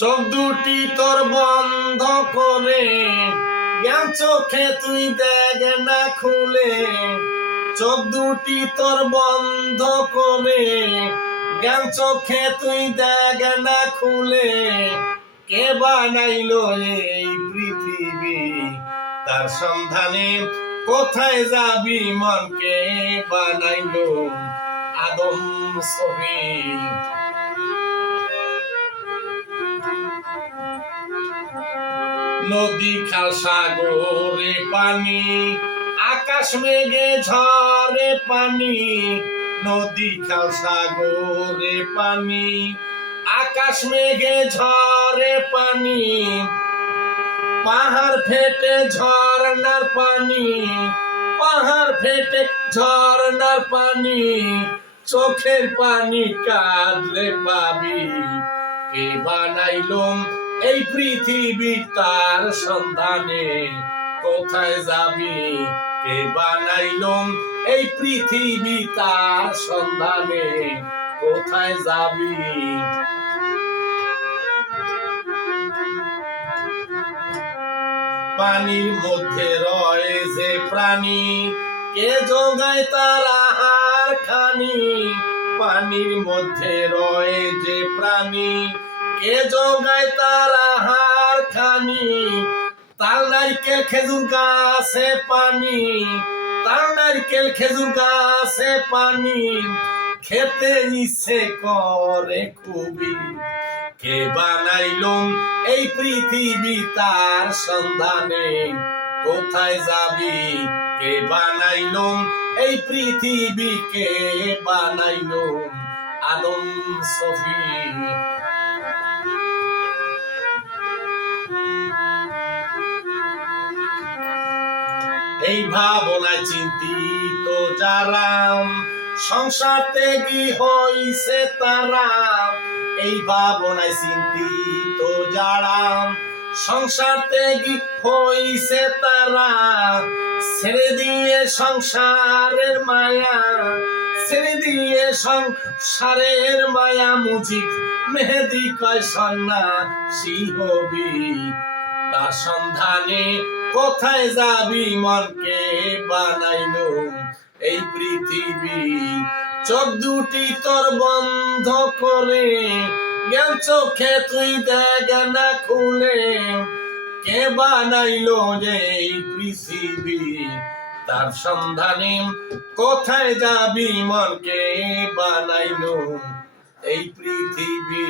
চোখ দুটি তোর বন্ধ করে জ্ঞান চোখে তুই দেখ না খুলে, চোখ দুটি তোর বন্ধ করে জ্ঞান চোখে তুই দেখ না খুলে, কে বানাইলো এই পৃথিবী তার সন্ধানে কোথায় যাবি মন, কে বানাইলো আদম ছবি। নদী খাল সাগরে পানি, আকাশ মেঘে ঝরে পানি, নদী খাল সাগরে পানি, আকাশ মেঘে ঝরে পানি, পাহাড় ফেটে ঝরনার পানি, পাহাড় ফেটে ঝরনার পানি, চোখের পানি কাঁদলে পাবি, কে বানাইলো এই পৃথিবী তার সন্ধানে কোথায় যাবি, কে বানাইলো এই পৃথিবী তার সন্ধানে কোথায় যাবি। পানির মধ্যে রয়ে যে প্রাণী, কে যোগায় তার আহার খানি, পানির মধ্যে রয়ে যে প্রাণী, কে যোগায় তার আহার খানি, তাল নারকেল খেজুর গাছে পানি, তাল নারকেল খেজুর গাছে পানি, খেতে ইচ্ছে করে খুবই, কে বানাইলো এই পৃথিবী তার সন্ধানে কোথায় যাবি, কে বানাইলো এই পৃথিবী, কে বানাইলো আদম ছবি। এই ভাবনায় চিন্তিত যারা সংসার ত্যাগী হইছে তারা, এই ভাবনায় চিন্তিত যারা সংসার ত্যাগী হইছে তারা, ছেড়ে দিয়ে সংসারের মায়া, ছেড়ে দিয়ে সংসারের মায়া, মুজিব মেহেদি কয় সন্ন্যাসী হবি, তার সন্ধানে কোথায় যাবি মন, কে বানাইলো এই পৃথিবী। চোখ দুটি তোর বন্ধ করে জ্ঞান চোখে তুই দেখ না খুলে, কে বানাইলো এই পৃথিবী তার সন্ধানে কোথায় যাবি মন, কে বানাইলো এই পৃথিবী।